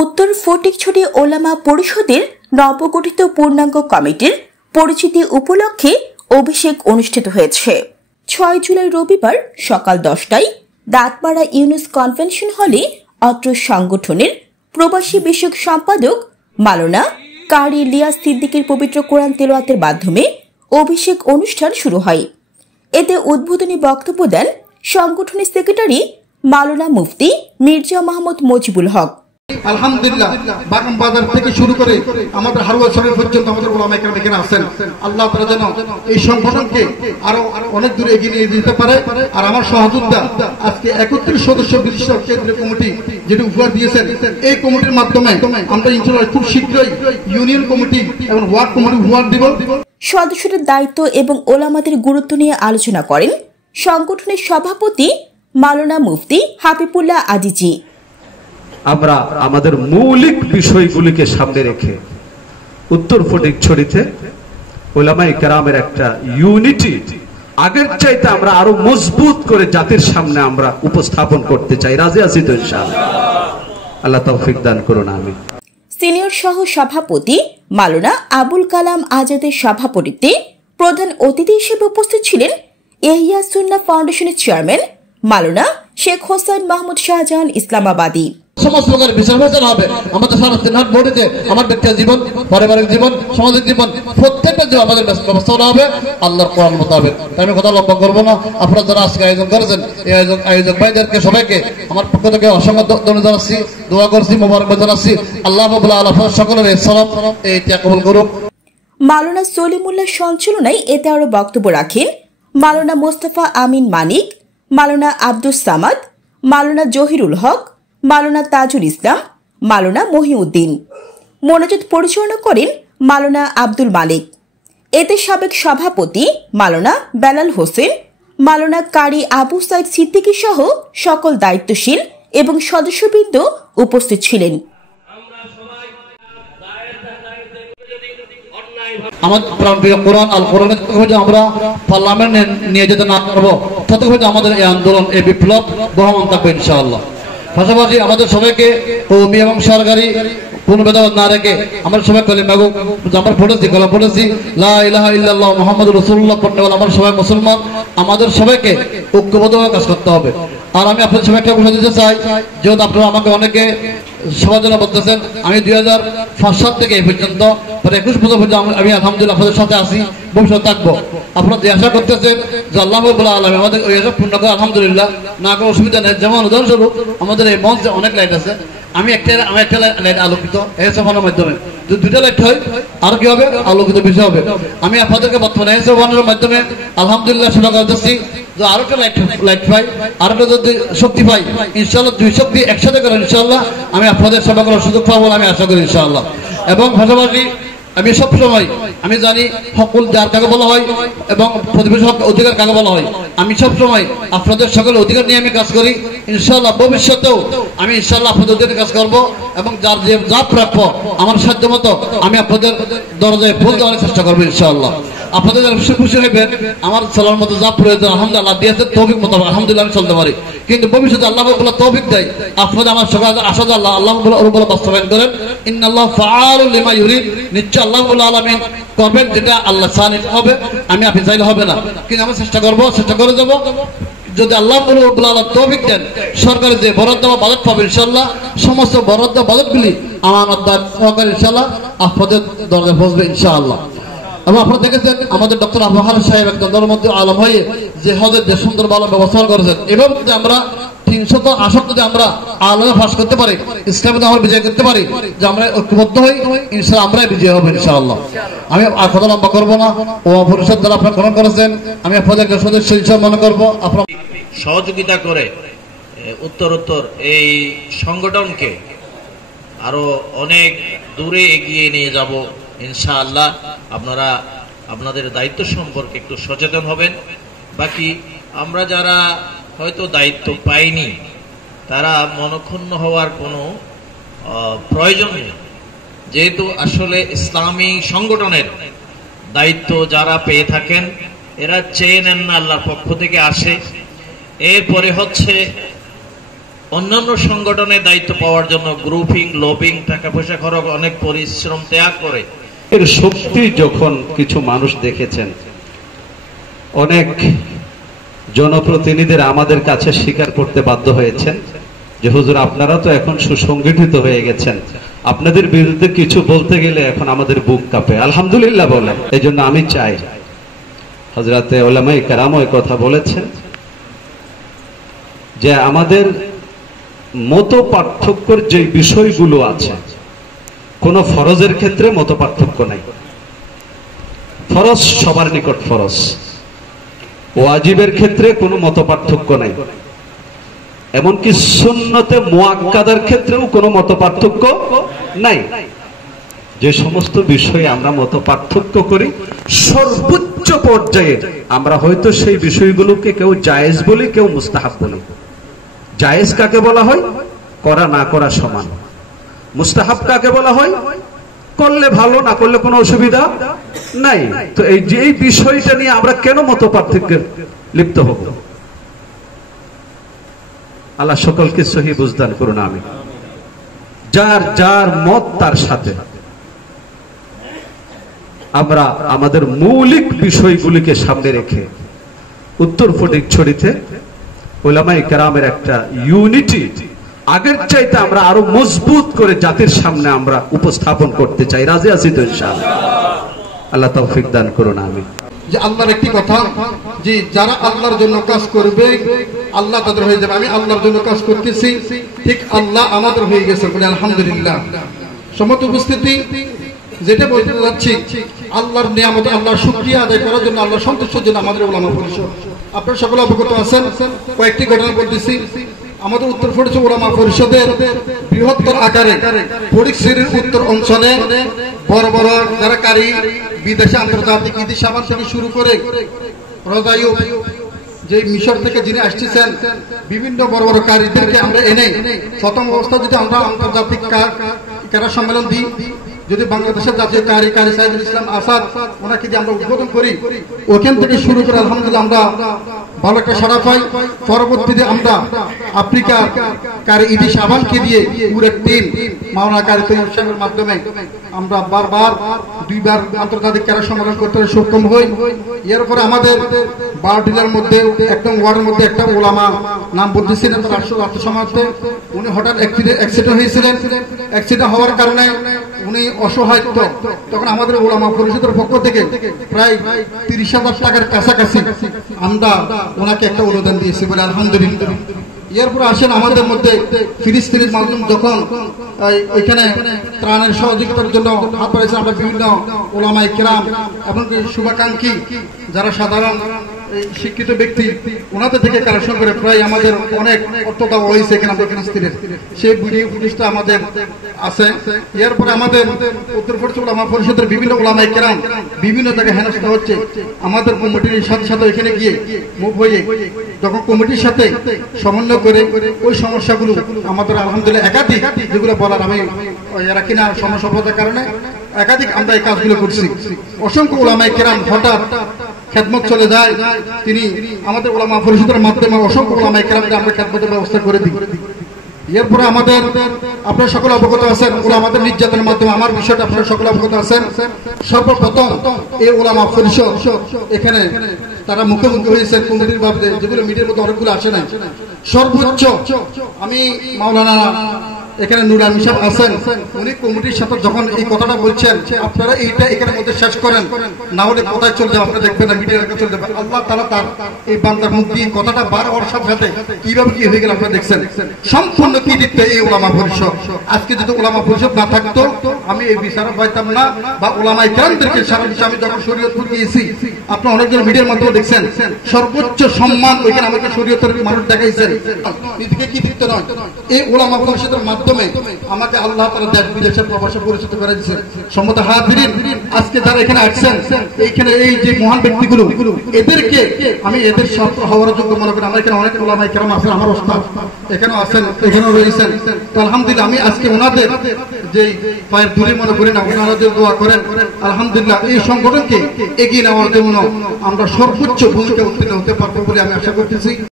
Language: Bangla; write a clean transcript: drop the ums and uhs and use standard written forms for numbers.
উত্তর ফটিকছড়ি ওলামা পরিষদের নবগঠিত পূর্ণাঙ্গ কমিটির পরিচিতি উপলক্ষে অভিষেক অনুষ্ঠিত হয়েছে। 6 জুলাই রবিবার সকাল 10টায় দাঁতপাড়া ইউনুস কনভেনশন হলে অত্র সংগঠনের প্রবাসী বিষয়ক সম্পাদক মাওলানা কারি ইলিয়াস সিদ্দিকীর পবিত্র কোরআন তেলাওয়াতের মাধ্যমে অভিষেক অনুষ্ঠান শুরু হয়। এতে উদ্বোধনী বক্তব্য দেন সংগঠনের সেক্রেটারি মাওলানা মুফতি মির্জা মোহাম্মদ মজিবুল হক। আলহামদুলিল্লাহ, বাগান বাজার থেকে শুরু করে আমাদের হারুয়া শরীফ পর্যন্ত আমাদের ওলামা কেরাম এখানে আছেন। আল্লাহ তাআলা যেন এই সংগঠনকে আরো অনেক দূরে এগিয়ে নিয়ে যেতে পারে। আর আমার সহযোদ্ধা আজকে 31 সদস্য বিশিষ্ট কেন্দ্রীয় কমিটি যেটা উপহার দিয়েছেন, এই কমিটির মাধ্যমে আমরা ইনশাআল্লাহ খুব শীঘ্রই ইউনিয়ন কমিটি এবং ওয়ার্ড কমিটি উপহার দিব। সদস্যদের দায়িত্ব এবং ওলামাদের গুরুত্ব নিয়ে আলোচনা করেন সংগঠনের সভাপতি মাওলানা মুফতি হাবিবুল্লাহ আজিজি। আমরা আমাদের মৌলিক বিষয়গুলিকে সামনে রেখে উত্তর ফটিকছড়িতে উলামায়ে কেরামের একটা ইউনিটি আগের চাইতে আমরা আরো মজবুত করে জাতির সামনে আমরা উপস্থাপন করতে চাই। রাজি আছি তো ইনশাআল্লাহ? আল্লাহ তৌফিক দান করুন। আমিন। সিনিয়র সহ সভাপতি মাওলানা আবুল কালাম আজাদের সভাপতিত্বে প্রধান অতিথি হিসেবে উপস্থিত ছিলেন ইহিয়া সুন্নাহ ফাউন্ডেশনের চেয়ারম্যান মাওলানা শেখ হোসেন মাহমুদ শাহজাহান ইসলামাবাদী। সমস্ত প্রকার বিচার বিবেচনা হবে আমাদের সারাদিনহাট বোর্ডে, আমার ব্যক্তিগত জীবন, পারিবারিক জীবন, সামাজিক জীবন, প্রত্যেকটা জীবন আমাদের ব্যবস্থা হবে আল্লাহর কোরআন মোতাবেক। আমি কথা লম্বা করবো না। আপনারা যারা আজকে আয়োজন করেছেন, এই আয়োজক ভাইদেরকে সবাইকে আমার পক্ষ থেকে অসংখ্য ধন্যবাদ জানাচ্ছি, দোয়া করছি, মোবারকবাদ জানাচ্ছি। আল্লাহ রাব্বুল আলামিন সকলের সালাম এইটা কবুল করুক। মাওলানা সলিমুল্লাহ সঞ্চালনায় এতে আরো বক্তব্য রাখেন মাওলানা মোস্তফা আমিন মানিক, মাওলানা আব্দুস সামাদ, মাওলানা জহিরুল হক, মাওলানা তাজুল ইসলাম, মাওলানা মহিউদ্দিন। মোনাজাত পরিচালনা করেন মাওলানা আব্দুল মালিক। এতে সাবেক সভাপতি মাওলানা বেলাল হোসেন, মাওলানা কারি আবু সাইদ সিদ্দিকী সহ সকল দায়িত্বশীল এবং সদস্যবৃন্দ উপস্থিত ছিলেন। আমাদের প্রাণপ্রিয় কোরআন আল কোরআনের আমরা পার্লামেন্টে নিয়ে যেতে না পারবো ততক্ষণ আমাদের এই আন্দোলন, এই বিপ্লব বহমান থাকবে ইনশাআল্লাহ। পাশাপাশি আমাদের সবাইকে কওমি এবং সরকারি কোন ভেদাভেদ না রেখে আমরা সবাই কালিমা আমরা পড়েছি, কলম পড়েছি, লা ইলাহা ইল্লাল্লাহ মুহাম্মাদুর রাসূলুল্লাহ পড়নেওয়ালা আমরা সবাই মুসলমান। আমাদের সবাইকে ঐক্যবদ্ধভাবে কাজ করতে হবে। আর আমি আপনাদের সবাইকে বলে দিতে চাই, যেহেতু আপনারা আমাকে অনেকে সমালোচনা বলতেছেন, আমি 2005 সাল থেকে এই পর্যন্ত প্রায় 21 বছর পর্যন্ত আমি আলহামদুলিল্লাহ আপনাদের সাথে আছি, ভবিষ্যতে থাকবো। আপনারা যে আশা করতেছেন যে আল্লাহ রাব্বুল আলামিন আমাদের ওই আশা পূর্ণ করে, আলহামদুলিল্লাহ, না কোনো অসুবিধা নেই। যেমন উদাহরণস্বরূপ আমাদের এই মঞ্চে অনেক লাইট আছে, আমি একটা লাইট আলোকিত এসএফের মাধ্যমে, যদি 2টা লাইট হয় আর কি হবে, আলোকিত বেশি হবে। আমি আপনাদেরকে বর্তমানে এসএফের মাধ্যমে আলহামদুলিল্লাহ সেবা করতেছি যে আরো একটা লাইট পাই, আরো যদি শক্তি পাই, ইনশাআল্লাহ 2 শক্তি একসাথে করে ইনশাআল্লাহ আমি আপনাদের সেবা করার সুযোগ পাবো আমি আশা করি ইনশাআল্লাহ। এবং পাশাপাশি আমি সবসময় আমি জানি সকল যার কাকে বলা হয় এবং প্রতিবেশী অধিকার কাকে বলা হয়, আমি সবসময় আপনাদের সকল অধিকার নিয়ে আমি কাজ করি ইনশাআল্লাহ। ভবিষ্যতেও আমি ইনশাআল্লাহ আপনাদের অধিকার কাজ করবো এবং যার যে যা প্রাপ্য আমার সাধ্য মতো আমি আপনাদের দরজায় ফুল দেওয়ার চেষ্টা করবো ইনশাআল্লাহ। আপনাদের খুশি হইবেন, আমার চলার মতো যা প্রয়োজন আলহামদুলিল্লাহ দিয়েছে, তৌফিক মতো আলহামদুলিল্লাহ আমি চলতে পারি। কিন্তু ভবিষ্যতে আল্লাহ রাব্বুল তৌফিক দেয়, আপনাদের আমার সকাল আশা আল্লাহ রাব্বুল বাস্তবায়ন করেন। ইন্নাল্লাহু ফাআলুল লিমা ইউরিদ, নিশ্চয় আল্লাহ রাব্বুল আলামিন করবেন যেটা আল্লাহ চান হবে, আমি আপনি চাইলে হবে না, কিন্তু আমি চেষ্টা করে যাব। যদি আল্লাহ রাব্বুল আলামিন তৌফিক দেন, সরকারের যে বরাদ্দ বা বাজেট পাবে ইনশাআল্লাহ, সমস্ত বরাদ্দ বাজেটগুলি আমানতদার সহকারে ইনশাআল্লাহ আপনাদের দরজায় পৌঁছবে ইনশাআল্লাহ। এবং আপনারা দেখেছেন আমাদের ডক্টর আবহার সাহেব একজন দলমন্ত্রী আলম হয়ে যে হজের যে সুন্দর ভালো ব্যবস্থা করেছেন, এবং যদি আমরা 300 যদি আমরা আলমে ফাঁস করতে পারি, ইসলামে আমরা বিজয় করতে পারি, যে আমরা ঐক্যবদ্ধ হই ইনশাআল্লাহ আমরাই বিজয় হবো ইনশাআল্লাহ। আমি আর কথা লম্বা করবো না। ও পরিষদ দ্বারা আপনারা গ্রহণ করেছেন, আমি আপনাদেরকে সদস্য হিসেবে মনে করবো। আপনারা সহযোগিতা করে উত্তরোত্তর এই সংগঠনকে আরো অনেক দূরে এগিয়ে নিয়ে যাব ইনশাআল্লাহ। আপনারা আপনাদের দায়িত্ব সম্পর্কে একটু সচেতন হবেন। বাকি আমরা যারা হয়তো দায়িত্ব পাইনি তারা মনক্ষুণ্ণ হওয়ার কোনো প্রয়োজন নেই, যেহেতু আসলে ইসলামী সংগঠনের দায়িত্ব যারা পেয়ে থাকেন এরা চেয়ে নেন না, আল্লাহর পক্ষ থেকে আসে। এরপরে হচ্ছে অন্যান্য সংগঠনের দায়িত্ব পাওয়ার জন্য গ্রুপিং, লবিং, টাকা পয়সা খরচ, অনেক পরিশ্রম ত্যাগ করে এর শক্তি যখন কিছু মানুষ দেখেছেন, অনেক জনপ্রতিনিধিরা আমাদের কাছে স্বীকার করতে বাধ্য হয়েছেন যে হুজুর আপনারা তো এখন সুসংগঠিত হয়ে গেছেন, আপনাদের বিরুদ্ধে কিছু বলতে গেলে এখন আমাদের বুক কাঁপে। আলহামদুলিল্লাহ বলেন। এই জন্য আমি চাই, হযরতে উলামায়ে কেরাম ওই কথা বলেছেন যে আমাদের মত পার্থক্যের যে বিষয়গুলো আছে, কোন ফরজের ক্ষেত্রে মত পার্থক্য নাই। ফরজ সবার নিকট ফরজ, ওয়াজিবের ক্ষেত্রে কোনো মত পার্থক্য নাই। এমনকি সুন্নতে মুআক্কাদার ক্ষেত্রেও কোনো মত পার্থক্য নাই। যে সমস্ত বিষয়ে আমরা মত পার্থক্য করি, সর্বোচ্চ পর্যায়ে আমরা হয়তো সেই বিষয়গুলোকে কেউ জায়েজ বলি, কেউ মুস্তাহাব বলি। জায়েজ কাকে বলা হয়? করা না করা সমান। মুস্তাহাব কাকে বলা হয়? করলে ভালো, না করলে কোনো অসুবিধা নাই। তো এই যে বিষয়টা নিয়ে আমরা কেন মত পার্থক্যে লিপ্ত হব? আল্লাহ সকলকে সহি বুঝদান করুন। আমি যার যার মত তার সাথে আমরা আমাদের মৌলিক বিষয়গুলিকে সামনে রেখে উত্তর ফটিকছড়িতে উলামায়ে কেরামের একটা ইউনিটি আগের চাইতে আমরা আরো মজবুত করে জাতির সামনে আমরা উপস্থাপন করতে চাই। রাজি আছি তো ইনশাআল্লাহ? আল্লাহ তৌফিক দান করুন। আমি যে আল্লাহর একটি কথা, যে যারা আল্লাহর জন্য কাজ করবে আল্লাহ তাদের হয়ে যাবে। আমি আল্লাহর জন্য কাজ করতেছি, ঠিক আল্লাহ আমাদের হয়ে গেছে বলে আলহামদুলিল্লাহ। সমত উপস্থিতি, যেটা বলতে যাচ্ছি, আল্লাহর নিয়ামত, আল্লাহর শুকরিয়া আদায় করার জন্য, আল্লাহর সন্তুষ্টির জন্য আমাদের উলামা পরিষদ, আপনারা সকলে অবগত আছেন। কয়েকটি ঘটনা বলতেছি। আমাদের উত্তর ফটিকছড়ি উলামা পরিষদের বৃহত্তর আকারে ফটিকছড়ির উত্তর অঞ্চলে বড় বড় যারা কারি, বিদেশে আন্তর্জাতিক ঈদ সাবান থেকে শুরু করে রজায়ু, যে মিশর থেকে যিনি আসতেছেন, বিভিন্ন বড় বড় কারিদেরকে আমরা এনে প্রথম অবস্থা যদি আমরা আন্তর্জাতিক কারা সম্মেলন দিই, যদি বাংলাদেশের জাতীয় কারি সাইদুল ইসলাম আসাদ ওনাকে দিয়ে আমরা উদ্বোধন করি, ওখান থেকে শুরু করে আলহামদুলিল্লাহ আমরা ভালো একটা সাড়া পাই। পরবর্তীতে আমরা আফ্রিকা কারি ঈদি সাবানকে দিয়ে পুরো টিম মাওলানা কারি তৈয়ব সাহেবের মাধ্যমে আমরা বারবার দুইবার আন্তর্জাতিক কারা সম্মেলন করতে সক্ষম হই। এরপরে আমাদের বারডিলার মধ্যে একদম ওয়ার্ডের মধ্যে একটা ওলামা, নাম বলতেছিলেন আত্মসমাজে, উনি হঠাৎ অ্যাক্সিডেন্ট হয়েছিলেন। অ্যাক্সিডেন্ট হওয়ার কারণে উনি অসহায়, তখন আমাদের ওলামা পরিষদের পক্ষ থেকে প্রায় 30,000 টাকার কাছাকাছি আমরা ওনাকে একটা অনুদান দিয়েছি বলে আলহামদুলিল্লাহ। এরপর আসেন আমাদের মধ্যে ফিলিস্তিনের মাধ্যম যখন ওইখানে ত্রাণের সহযোগিতার জন্য হাত বাড়িয়েছেন, আমরা বিভিন্ন ওলামায়ে কেরাম এবং শুভাকাঙ্ক্ষী যারা সাধারণ শিক্ষিত ব্যক্তি, ওনাদের থেকে কালেকশন করে প্রায় আমাদের অনেক অর্থ দেওয়া হয়েছে এখানে আমাদের ফিলিস্তিনের। সেই ভিডিও ফুটেজটা আমাদের আছে। এরপরে আমাদের উত্তর ফটিকছড়ি উলামা পরিষদের বিভিন্ন ওলামায়ে কেরাম বিভিন্ন জায়গায় হেনস্থা হচ্ছে। আমাদের কমিটির সাথে সাথে এখানে গিয়ে মুভ হয়ে যখন কমিটির সাথে সমন্বয় করে ওই সমস্যাগুলো আমাদের আলহামদুলিল্লাহ একাধিক, যেগুলো বলার আমি এরা কিনা সমস্যার কারণে একাধিক আমরা এই কাজগুলো করছি। অসংখ্য ওলামায়ে কেরাম হঠাৎ খেদমত চলে যায়, তিনি আমাদের ওলামা পরিষদের মাধ্যমে অসংখ্য ওলামায়ে কেরামকে আমরা খেদমতের ব্যবস্থা করে দিই। এরপরে আমাদের আপনারা সকলে অবগত আছেন ওলামাদের নির্যাতনের মাধ্যমে, আমার বিষয়টা আপনারা সকলে অবগত আছেন। সর্বপ্রথম এই ওলামা পরিষদ এখানে তারা মুখোমুখি হয়েছে কমিটির ভাবে, যেগুলো মিডিয়ার মধ্যে অনেকগুলো আসে নাই। সর্বোচ্চ আমি মাওলানা এখানে নুরানি সাহেব আছেন, উনি কমিটির সাথে যখন এই কথাটা বলছেন, আপনারা এইটা এখানে মধ্যে শেষ করেন, না হলে কোথায় চলে যাবে আপনারা দেখবেন না, মিডিয়ার কাছে চলে যাবে। আল্লাহ তাআলা তার এই বান্দার মুখ দিয়ে কথাটা বার হওয়ার সাথে সাথে কিভাবে কি হয়ে গেল আপনারা দেখছেন। সম্পূর্ণ কৃতিত্ব এই ওলামা পরিষদ। আজকে যদি ওলামা পরিষদ না থাকতো আমি এই বিচার পাইতাম না, বা ওলামায়ে কেরামদেরকে সারা বিশ্বে আমি যখন শরীয়তপুর গিয়েছি, আপনারা অনেকজন মিডিয়ার মাধ্যমে দেখছেন, সর্বোচ্চ সম্মান ওইখানে আমাকে শরীয়তের মানুষ দেখাইছেন। নিজেকে কৃতিত্ব নয়, এই ওলামা পরিষদের মাধ্যমে আমাকে আল্লাহ তাআলা দেশ বিদেশের প্রবাসে পরিচিত করে দিয়েছেন। সম্মত হাজিরিন, আজকে যারা এখানে আসছেন, এইখানে এই যে মহান ব্যক্তিগুলো, এদেরকে আমি এদের ছাত্র হওয়ার যোগ্য মনে করি। আমরা এখানে অনেক ওলামায়ে কেরাম আছেন, আমার ওস্তাদ এখানেও আছেন, এখানেও রয়েছেন। তো আলহামদুলিল্লাহ আমি আজকে ওনাদের যে পায়ের ধুলি মনে করি না, ওনাদের দোয়া করেন। আলহামদুলিল্লাহ এই সংগঠনকে এগিয়ে নেওয়ার জন্য আমরা সর্বোচ্চ ভূমিকা উত্তীর্ণ হতে পারবো বলে আমি আশা করতেছি।